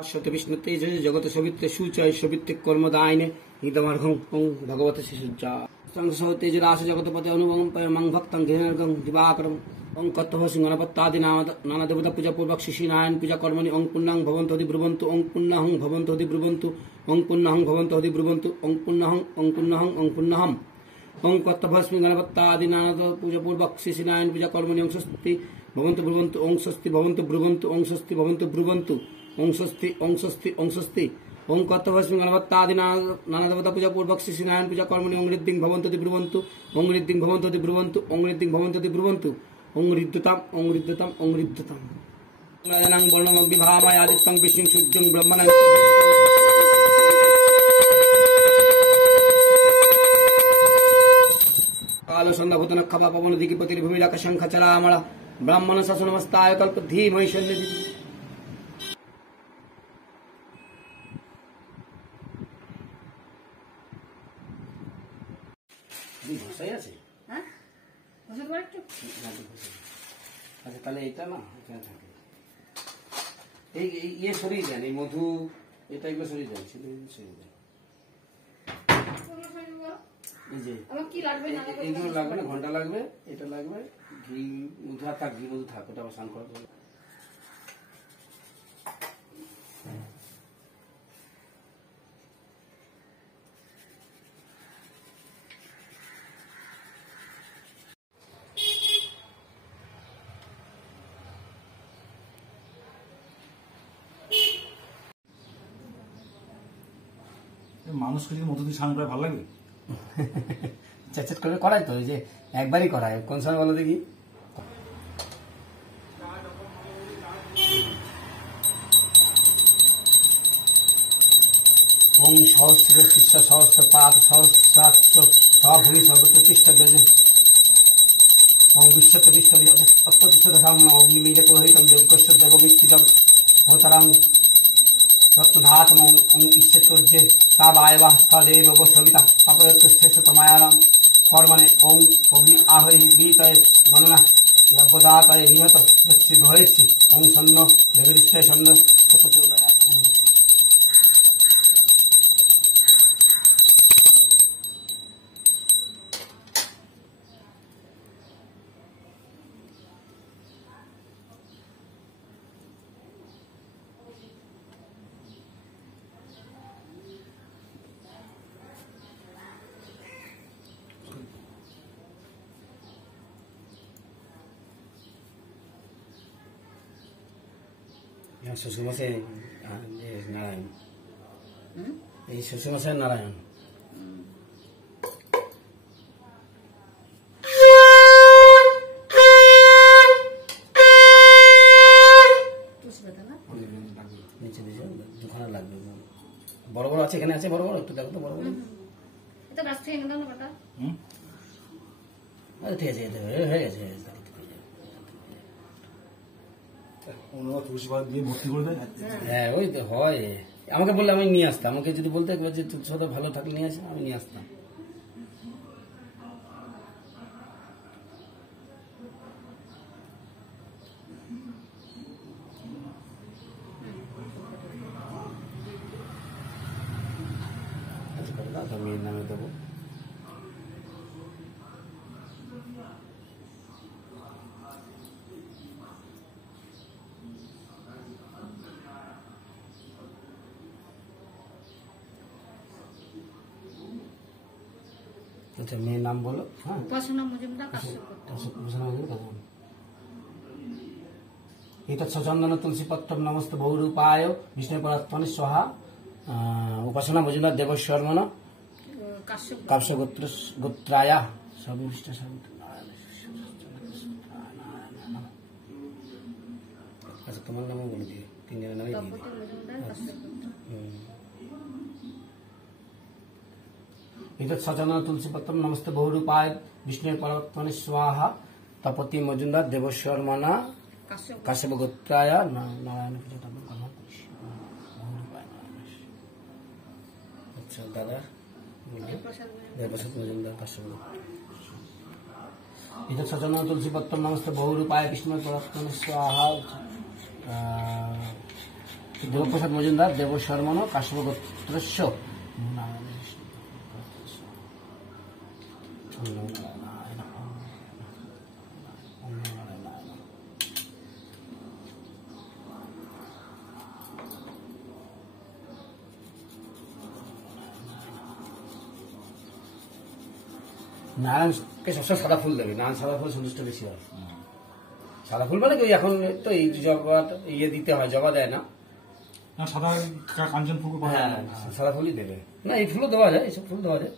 सत्य विष्णु तेज जगत सवित्र सुचय सवित्र कर्मदायिने हितमार्गं भगवत शिशुजा संसौ तेज रास जगतपति अनुपम मंग भक्तं घेनर्गं दिवाकरं ओं कत्तः सिंहनपत्तादि नाना देवता पूजा पूर्वक शिशि नारायण पूजा कर्मणि ओं पुण्यं भवन्तु हदि ब्रुवन्तु ओं पुण्यं भवन्तु हदि ब्रुवन्तु ओं पुण्यं भवन्तु हदि ब्रुवन्तु ओं पुण्यं ओं कत्तः सिंहनपत्तादि नाना पूजा पूर्वक शिशि नारायण पूजा कर्मणि ओं स्वस्ति भवन्तु ब्रुवन्तु ओं स्वस्ति भवन्तु ब्रुवन्तु ओं स्वस्ति भवन्तु ब्रुवन्तु ओं स्वस्ति ओं स्वस्ति ओं स्वस्ति ओं कत्तभस्मि गणपत्तादि नाना देवता पूजा पूर्वक श्री नारायण पूजा कर्मणि ओं रिद्धिं भवन्तु ति ब्रुवन्तु ओं रिद्धिं भवन्तु ति ब्रुवन्तु ओं रिद्धिं भवन्तु ति ब्रुवन्तु ओं रिद्धताम् ओं रिद्धताम् ओं रिद्धताम् नयनं वर्णं विभामयादित्यं विष्णुं सूर्यं ब्रह्मणं कालो संदभूतन खपा पवन दिगिपति भूमिलाक शंख चलामल ब्राह्मण ससुनमस्ताय कल्प धीमहि शल्य ভাষাই আছে হ্যাঁ ভাষা তো একটু আচ্ছা তাহলে এটা না এখানে থাকে এই ইয়ে সরিয়ে দেন এই মধু এটা এগুলো সরিয়ে দেন সরিয়ে দেন এই যে আমার কি লাগবে না এইগুলো লাগবে না ঘন্টা লাগবে এটা লাগবে ঘি মধু আর থাক ঘি মধু থাক ওটা আবার স্নান করা মানুষকে যদি মধু দিয়ে স্নান করে ভালো লাগবে চেট করে করাই তো যে একবারই করায় কোন সময় বলো দেখি ওং সহস্র শিষ্য সহস্র পাপ সহস্রাস্ত্র সভূমি সর্বপ্রতিষ্ঠা দেজ ওং বিশ্বপ্রতিষ্ঠা অপ্রতিষ্ঠা অগ্নিমীজ পুরোহিতম যজ্ঞস্য দেবমিত্তিজম ভূতরাং तत्धात्मं ईश्वरोज्जे तावायवः तदेव सविता अपयतुश्रेष्ठतमायां कर्मणे ओं अग्नि आहहि वीतये गणना यज्ञदातये निहत यस्य भवेत्सि ओं सन्न देवरिष्ठे सन्न प्रचोदयात् শ্বশুরমশাই নারায়ণ এই শ্বশুরমশাই নারায়ণ নিচে দিয়েছে দুখানা লাগবে বড় বড় আছে এখানে আছে বড় বড় একটু দেখো তো বড় বড় ঠিক আছে হয়ে গেছে হ্যাঁ ওই তো হয় আমাকে বললে আমি নিয়ে আসতাম আমাকে যদি বলতে যে তুলসী পাতা ভালো থাকলে নিয়ে আসে আমি নিয়ে আসতাম মেয়ের নামে দেবো अच्छा मेरे नाम बोलो हाँ उपासना मजुमदार सचंदन तुलसी पत्रम नमस्त बहुरूपाय विष्णु परात्मने स्वाहा उपासना मजुमदार देवशर्मन काश्य गोत्राय सर्वविष्ट अच्छा तुम्हारा नाम बोल दिए तीन जन नाम सचंदन तुलसी पत्रम नमस्ते बहुरूपाय विष्णु परात्मने स्वाहा तपति मजुमदार देवशर्मना काश्यप गोत्राय नारायण अच्छा दादा देवप्रसाद मजुमदार काश्यप सचंदन तुलसी पत्रम नमस्ते बहुरूपाय विष्णु परात्मने स्वाहा দেবপ্রসাদ মজুমদার দেব শর্মণ কাশ্যপ গোত্রস্য নারায়ণকে সবসময় সাদা ফুল দেবে, নারায়ণ সাদা ফুল সন্তুষ্ট বেশি হয়। সাদা ফুল মানে কি এখন তো এই জবা ইয়ে দিতে হয়, জবা দেয় না, সাদা কাঞ্চন ফুল। হ্যাঁ সাদা ফুলই দেবে। না এই ফুলও দেওয়া যায়, এইসব ফুল দেওয়া যায়।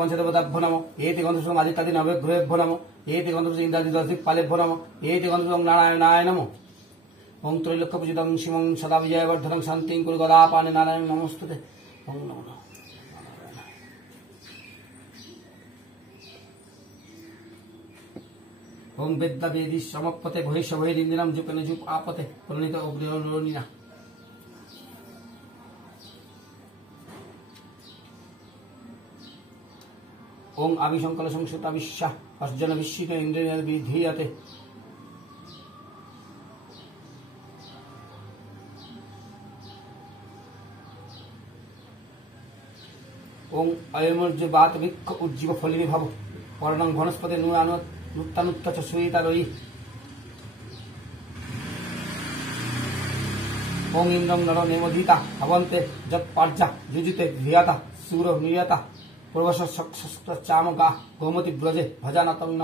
পঞ্চদেবতাভ্য নম এতে গন্ধ আদিত্যাদি নবগ্রহেভ্য নম এতে গন্ধ ইন্দ্রাদি দশদিক পালেভ্য নম এতে গন্ধ নারায়ণায় নম ওং ত্রৈলোক্য পূজিতং শিবং সদা বিজয়বর্ধনং শান্তিং কুরু গদাপানে নারায়ণ নমস্তুতে। ওং নমঃ ওং বেদ্যা বেদি সমপতে ভৈষ্য ভৈরিন্দিনাম জুপেন জুপ আপতে প্রণীত অগ্নিনা। ওং আবিশঙ্কল সংসুতা বিশ্বাহ অর্জন বিশ্বীত ইন্দ্রিয় বিধীয়তে। ওং অয়মর্য বাত বৃক্ষ উজ্জীব ফলিনী ভব পর্ণং বনস্পতি নূতানুত্ত চ সুয়িতা রয়ি। ওং ইন্দ্রং নর নেমোদিতা ভবন্তে যৎপার্যা যুজিতে ধিয়াতা সুর নিয়তা পূর্বশ চাম গা গোমতি ব্রজে ভজানতং ন।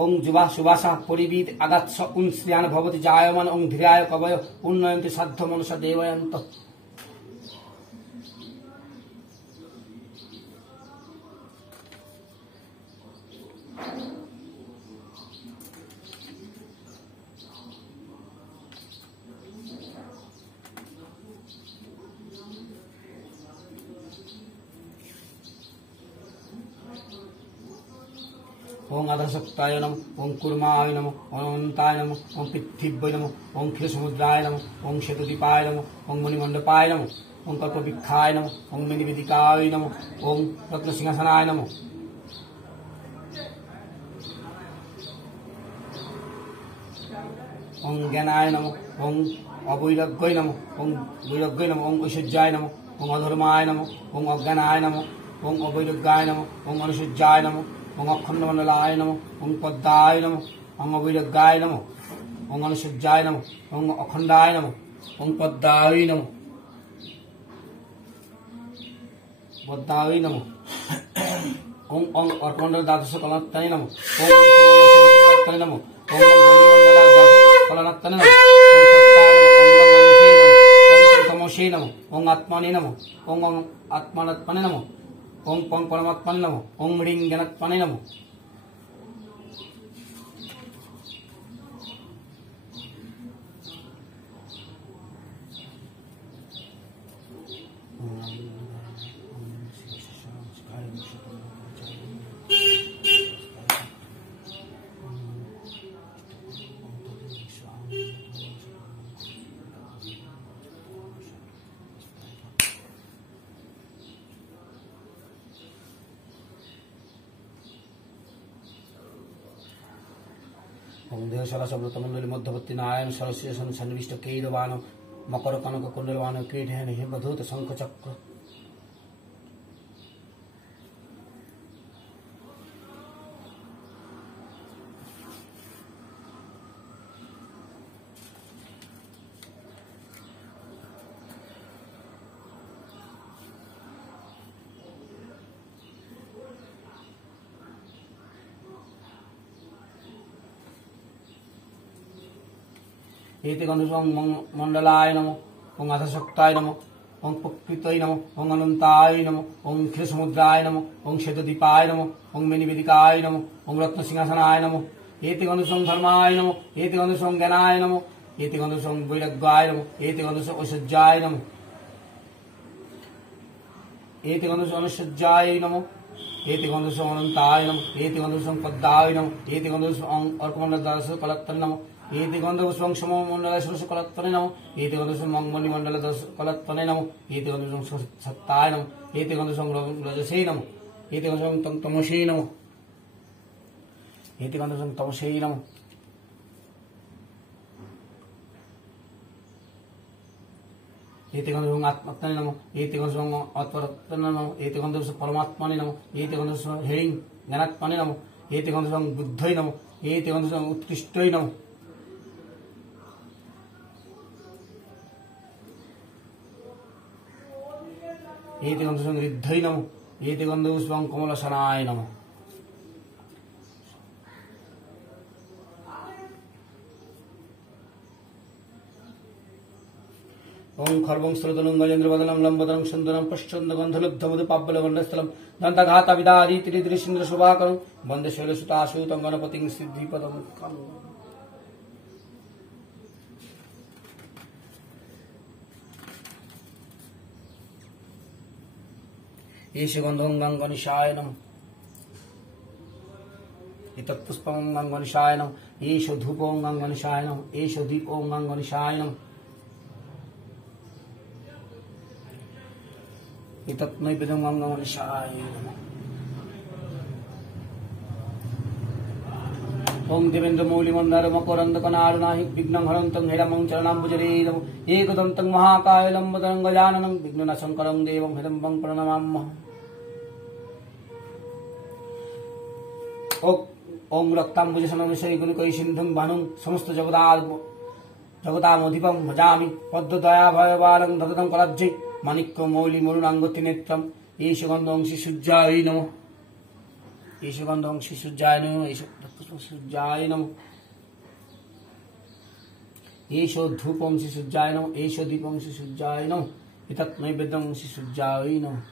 ওং যুবা সুবাসা পরিবিদ আগাৎস উন্শ্রিয়ান ভবতি জায়মান ওং ধীরায় কবয় উন্নয়ন্তি সাধ্য মনুষ্য দেবয়ন্ত। ওং আধাশক্তায় নম ওং কুর্মায় নম ওং অনন্তায় নম ওং পৃথিব্যৈ নম ওং ক্ষীরসমুদ্রায় নম ওং সেতুদীপায় নম ওং মণিমণ্ডপায় নম ওং কল্পবৃক্ষায় নম ওং মণিবেদিকায় নম ওং রত্নসিংহাসনায় নম ওং জ্ঞানায় নম ওং অবৈরাগ্যৈ নম ওং বৈরাগ্যৈ নম ওং ঐশ্বর্যায় নম ওং অধর্মায় নম ওং অজ্ঞানায় নম ওং অবৈরাগ্যায় নম ওং অনুসূর্যায় নম ওং অখণ্ডমণ্ডলায় নম ওং পদ্মায় নম ওং অবৈরাগ্যায় নম ওং অনুসূর্যায় নম ওং অখণ্ডায় নম ওং পদ্মায় নম পদ্মায় নম ওং ওং অর্কমণ্ডল দ্বাদশ কলাত্তায় নম ওং কলাত্তায় নম ওং কলাত্তায় নম তমসে নম ওং আত্মানে নম ওং ওং আত্মানাত্মনে নম ওং পং পরমাত্মনে নম ওং রিং জ্ঞানাত্মনে নম। ওং দেহ সরসব্রতমণ্ডলী মধ্যবর্তী নারায়ণ সরস্বী সন্নিবিষ্ট কৈরবান মকর কনক কুণ্ডলবান কীট হিমধূত শঙ্খ চক্র। এতে গন্ধ মণ্ডলায় নম ওং আধাশক্তায় নম ওং প্রকৃতৈ নমঃ ওং অনন্তায় নমঃ ওং ক্ষীরসমুদ্রায় নমঃ ওং শ্বেতদ্বীপায় নমঃ ওং মেনিবেদিকায় নমঃ ওং রত্নসিংহাসনায় নমঃ এতে গন্ধসং ধর্মায় নমঃ এতে গন্ধসং জ্ঞানায় নমঃ এতে গন্ধসং বৈরাগ্যায় নমঃ এতে গন্ধসং ঐশ্বর্যায় নমঃ एति गन्धसं अनुसज्जाय नमः एति गन्धसं अनन्ताय नमः एति गन्धसं पद्माय नमः एति गन्धसं अर्कमण्डलदास कलत्तने नमः एति गन्धसं सममण्डलेश्वर कलत्तने नमः एति गन्धसं मङ्गमणिमण्डलदास कलत्तने नमः एति गन्धसं सत्ताय नमः एति गन्धसं रजसे नमः एति गन्धसं तमसे नमः एति गन्धसं तमसे नमः एति गन्धसं आत्मत्मने नमः एति गन्धसं आत्मरत्तने नमः एति गन्धसं परमात्मने नमः एति गन्धसं हेरिं ज्ञानात्मने नमः एति गन्धसं बुद्धै नमः एति गन्धसं उत्कृष्टै नमः एति गन्धसं रिद्धै नमः एति गन्धसं कमलसनाय नमः ओं खर्वं स्रोतनं गजेन्द्रवदनं लम्बोदरं सुन्दरं पश्चन्दगन्धलब्धमधुपाब्बलगण्डस्थलं दन्तघातविदारीतिरिदृशीन्द्रशोभाकरं वन्दे शैलसुताशूतं गणपतिं सिद्धिपदं एष गन्धं गङ्गनिशाय नमः एतत्पुष्पं गङ्गनिशाय नमः एष धूपं गङ्गनिशाय नमः एष दीपं गङ्गनिशाय नमः एतत् नैवेद्यं गङ्गनिशाय नमः ओं देवेन्द्रमौलिमन्दार मकरन्दकनारुणाहि विघ्नं हरन्तं हेरमं चरणाम्बुजरेदम् एकदन्तं महाकाय लम्बोदरं गजाननं विघ्ननाशङ्करं देवं हिरम्बं प्रणमाम्यहम् ओं रक्ताम्बुजशनमिषै गुणिकैसिन्धुं भानुं समस्त जगतामधिपं भजामि पद्मदयाभयबालं ददतं कलाब्जै माणिक्य मौलि मरुणांगति नेत्रम एष गन्धं श्रीसूर्याय नमः एष गन्धं श्रीसूर्याय नमः एष सूर्याय नमः एष धूपं श्रीसूर्याय नमः एष दीपं श्रीसूर्याय नमः एतत् नैवेद्यं श्रीसूर्याय नमः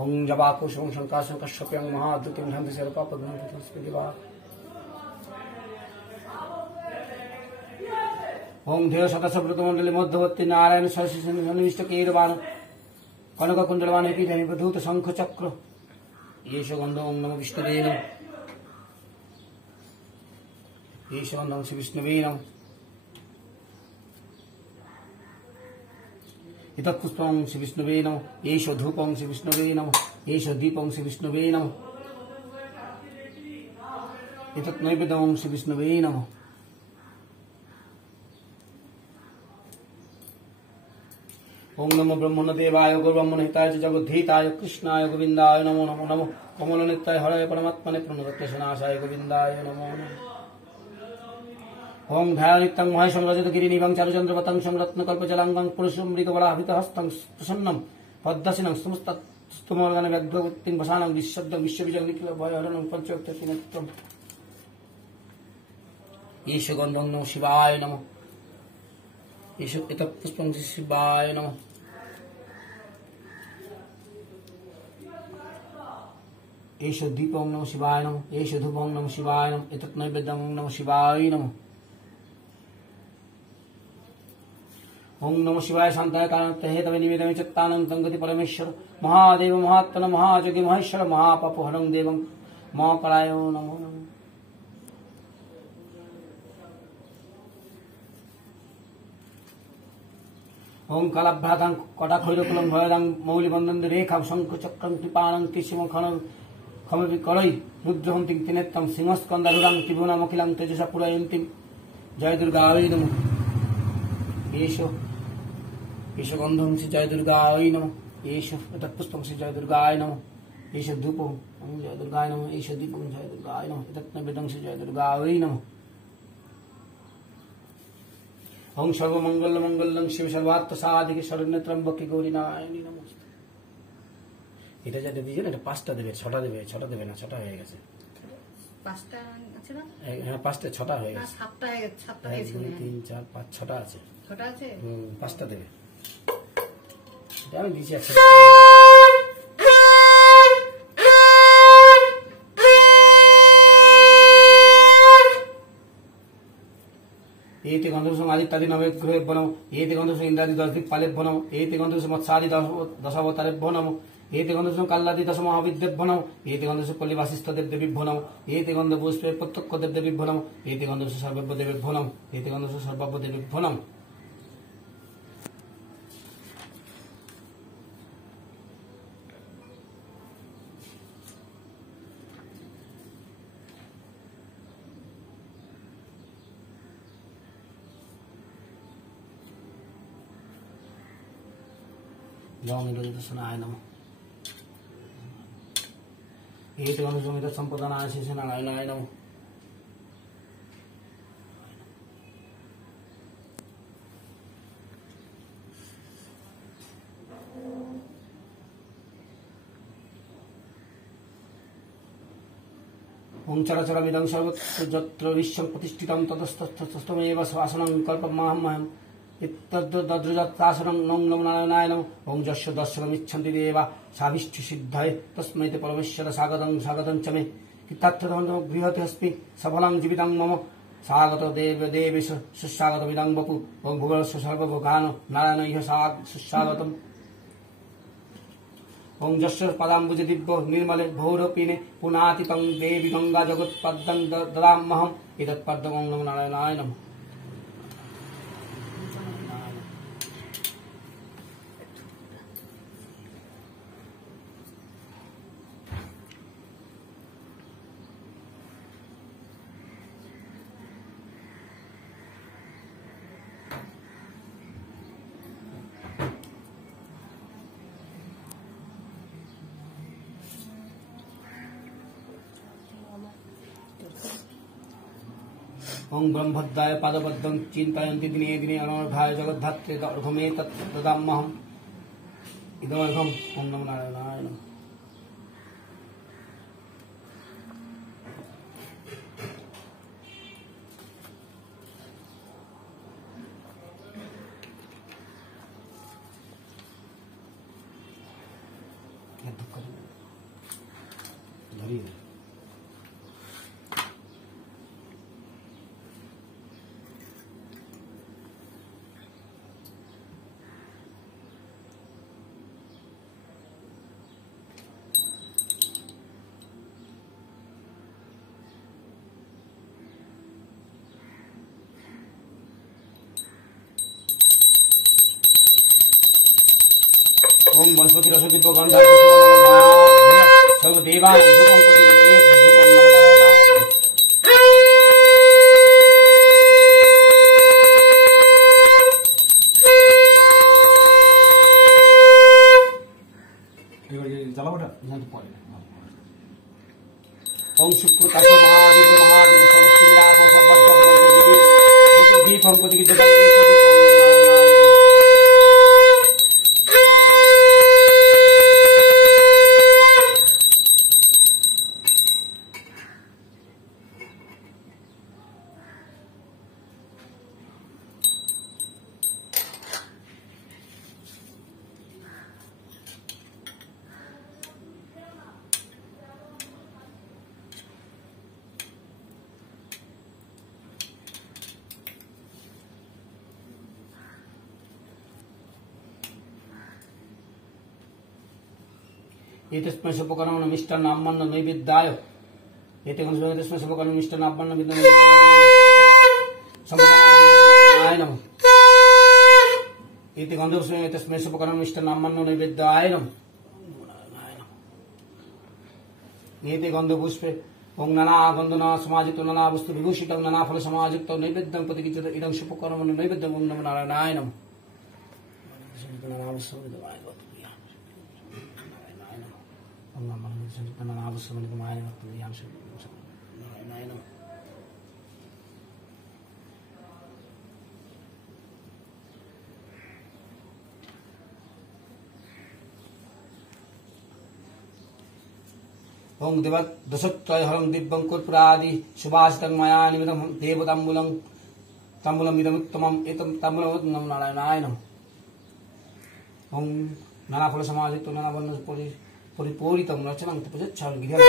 ओं जवाकुशं शङ्काशं कश्यपं महाद्युतिं धन्धशर्पपद्मं तस्मिदिवा ओं देव शतसव्रतमंडली मध्यवर्ती नारायण सरस्वती केरवाण कनक कुंडलवान हेपीधूत शंख चक्र येष गंधं नमः विष्णुवे नमः येष गंधं श्री विष्णुवे नमः एतत् पुष्पं श्री विष्णुवे नमः येष धूपं श्री विष्णुवे नमः येष दीपं श्री विष्णुवे नमः एतत् नैवेद्यं श्री विष्णुवे नमः ओं नमो ब्रह्मणदेवाय गौब्रह्मणहिताय जगद्धिताय कृष्णाय गोविन्दाय नमो नमो नमो कमलनित्याय हराय परमात्मने प्रणतक्लेशनाशाय गोविन्दाय नमो नमः ओं ध्यानित्यं महेशं रजतगिरिनिभं चारुचन्द्रवतं संरत्नकल्पजलाङ्गं पुरुषं मृगबलाभितहस्तं प्रसन्नं पद्मसिनं समस्तस्तुमर्गन व्यग्धवृत्तिं वसानं विशब्दं विश्वबीजं निखिलभयहरणं पञ्चवक्त्रनेत्रम् एष गन्धं नमः शिवाय नमः एष एतत् पुष्पं शिवाय नमः एष दीपं नमः शिवाय नमः एष धूपं नमः शिवाय नमः एतत् नैवेद्यं नमः शिवाय नमः ओं नमः शिवाय शान्ताय कारणतः हेतवे निवेदने चित्तानन्दं गति परमेश्वर महादेव महात्मन महाजोगी महेश्वर महापापहरं देवं महाकालाय नमो नमः ओं कलाभ्रातां कटाखैरकुलं भयदां मौलिबन्धन रेखां शङ्खचक्रं कृपाणं त्रिशिमखनं खमविकरै रुद्रहन्तिं त्रिनेत्रं सिंहस्कन्धारुरां त्रिभुवनमखिलां तेजसा पुरयन्तीं जय दुर्गायै नमः एष गन्धं श्री जय दुर्गायै नमः एष एतत् पुष्पं श्री जय दुर्गायै नमः एष धूपं जय दुर्गायै नमः एष दीपं जय दुर्गायै नमः एतत् नैवेद्यं श्री जय दुर्गायै नमः ओं सर्वमंगलमंगलं शिव सर्वात्म साधिके शरण्यत्रम्बके गौरी नारायणी नमस्ते এটা যা দিয়েছেন এটা পাঁচটা দেবে ছটা দেবে না ছটা হয়ে গেছে পাঁচটা আছে না হ্যাঁ পাঁচটা ছটা হয়ে গেছে সাতটা হয়ে গেছে 1 2 3 4 5 6টা আছে ছটা আছে? পাঁচটা দেবে। আমি দিচ্ছি একটা। एते गंधर्व आदित्यादि नवग्रहेभ्यो नमः। एते गंधर्व इंद्रादि 10 दिक्पालेभ्यो नमः। एते गंधर्व मत्स्यादि 10 अवतारेभ्यो नमः। एते गंधर्व काल्लादि 10 महाविद्येभ्यो नमः। एते गंधर्व कलिवासिष्ठ देवदेवीभ्यो नमः। एते गंधर्व पुष्पे प्रत्यक्ष देवदेवीभ्यो नमः। एते गंधर्व सर्वभ्य देवेभ्यो नमः। एते गंधर्व सर्वभ्य देवेभ्यो नमः। दर्शनाय नमः। एते गंधर्व संपदानाय श्री नारायणाय नमः। ओम चरचरमिदं सर्वत्र यत्र विश्वं प्रतिष्ठितं ततस्तमेव शासनं कल्पमाहमहम्। इत्तद्दद्रुजातासनं नमो नमो नारायणाय नमः। ओम यस्य दर्शनमिच्छन्ति देवा साभिष्टि सिद्धये तस्मै ते परमेश्वर स्वागतं च मे। कित्थर्थं गृहते अस्मि सफलं जीवितं मम। स्वागत देव देवी सुस्वागतमिदं वपु। ओम भूगोलस्य सर्वभोगानो नारायण इह सुस्वागतम्। ओम यस्य पदाम्बुजे दिव्य निर्मले भौरपीने पुनातितं देवी गंगा जगत्पद्मं ददाम्यहम्। एतत्पद्मं नमो नारायणाय नमः। ओम ब्रह्मभद्राय पादपद्मं चिन्तयन्ति दिने दिने अनर्घाय जगद्धात्रे अर्घमे तत् ददाम्यहम्। इदमर्घम्। ओम नमो नारायणाय नमः। ओम वनस्पति रसदीप गंधा सर्वदेवा ओम शुक्र महादेव महादेव सर्वस्व एतस्मै शुभकर्मणि मिष्टान्नाम्मन्न नैवेद्याय। एते गंधर्वस्मै शुभकर्मणि मिष्टान्नाम्मन्न नैवेद्याय नमः। एते गंधर्वस्मै एतस्मै शुभकर्मणि मिष्टान्नाम्मन्न नैवेद्याय नमः। एते गंधपुष्पे ओम नाना गंधना समाजित नाना वस्तु विभूषितं नाना फल समाजित नैवेद्यं प्रतिगीयते इदं शुभकर्मणि नैवेद्यं ओम नमो नारायणाय नमः। ओम दशत्रय हरं दिव्यं कर्पूरादि सुभाषितं मया निमितं देवताम्बूलं তাম্বুলম ইদমুত্তমম এতম তাম্বুলম নম নারায়ণায় নমঃ। ওম নানা ফল সমাযুক্ত নানা বর্ণ পরিপূরিতম রচনাং তপস্যাং গৃহং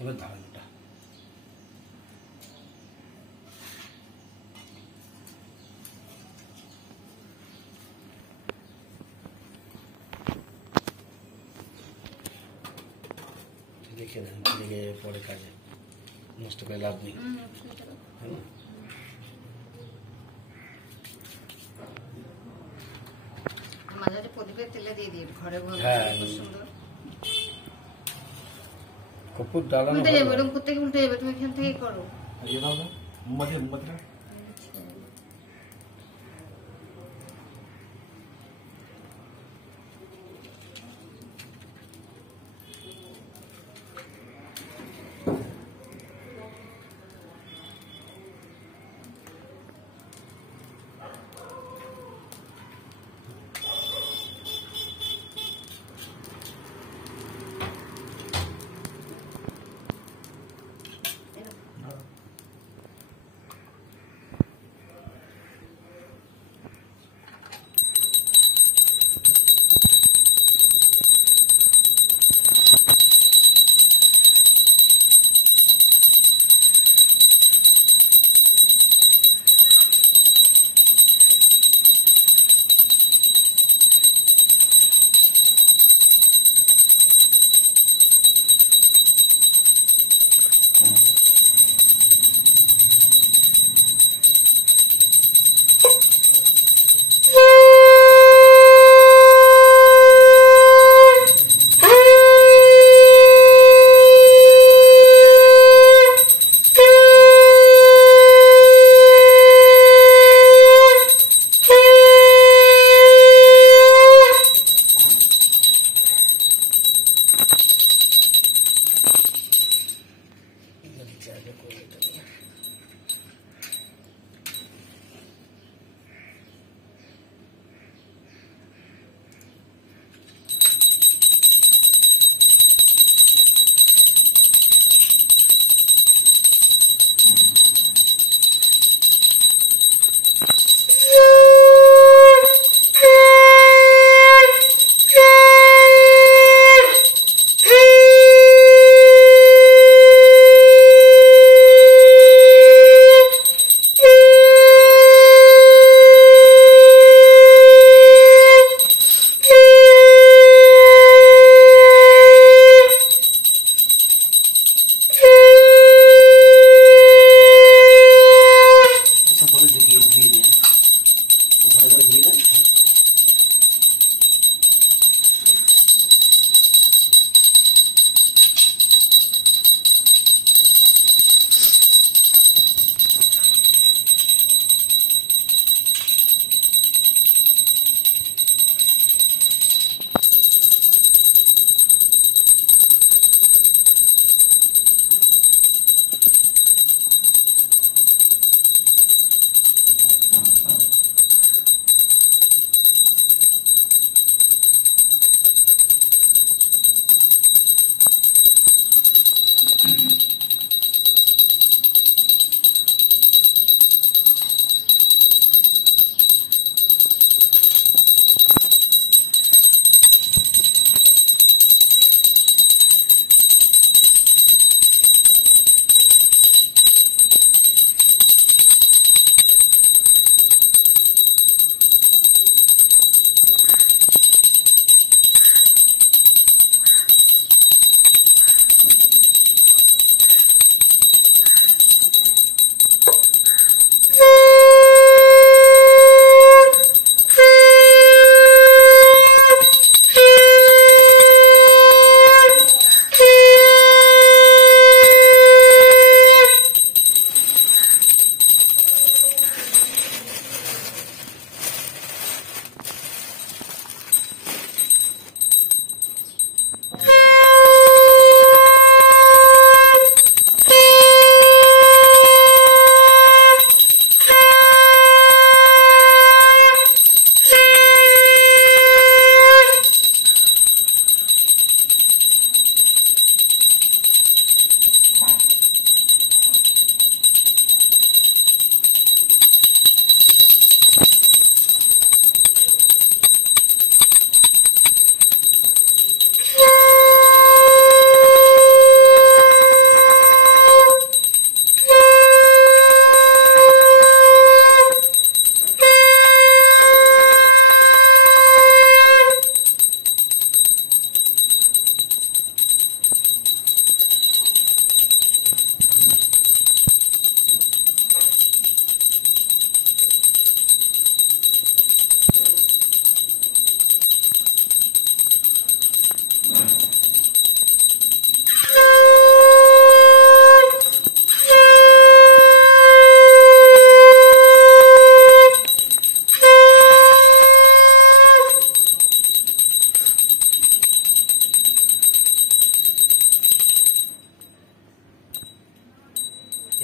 এবার ধারণটা দেখে দেন, দেখে পরে কাজে নষ্ট করে লাভ নেই। মাঝে মাঝে প্রদীপের তেলে দিয়ে দিই ঘরে ঘরে। হ্যাঁ। খুব সুন্দর। কপুর ডালানো উল্টে যাবে, এরকম করতে গিয়ে উল্টে যাবে, তুমি এখান থেকেই করো। আর ইয়ে দাও না, মোমবাতিটা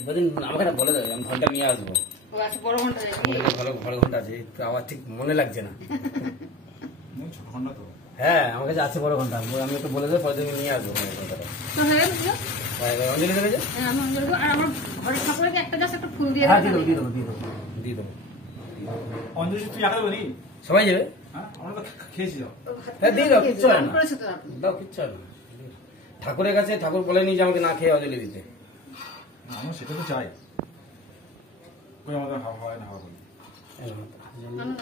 এবারে আমাকে না বলে দেবে, আমি ঘন্টা নিয়ে আসবো। ও আচ্ছা, বড় ঘন্টা আমার নাকি? কাছে ভালো ভালো ঘন্টা আছে, তো আমার ঠিক মনে লাগছে না। ছোট ঘন্টা তো। হ্যাঁ, আমার কাছে আছে বড় ঘন্টা, আমি একটু বলে দেবো, পরে তুমি নিয়ে আসবো ঘন্টাটা। তো হয়ে গেল পুজো? অঞ্জলি দেবে যে? হ্যাঁ, আমি অঞ্জলি দেবো। আর আমার ঘরের ঠাকুরকে একটা জাস্ট একটা ফুল দিয়ে হ্যাঁ, দেবে। দিয়ে দেবো দিয়ে দেবো দিয়ে দেবো। অঞ্জলি তুই একা দেবি? সবাই যাবে? হ্যাঁ, আমরা তো খেয়েছি যাও। হ্যাঁ, দিয়ে দাও, কিচ্ছু হয় দান না। করেছে তো আপনি। দাও, কিচ্ছু হয় না। ঠাকুরের কাছে ঠাকুর বলেনি যে আমাকে না খেয়ে অঞ্জলি দিতে। আমরা সেটা তো চাই। ওই আমাদের হাওয়া হয় না হাওয়া বলি। না, না, না।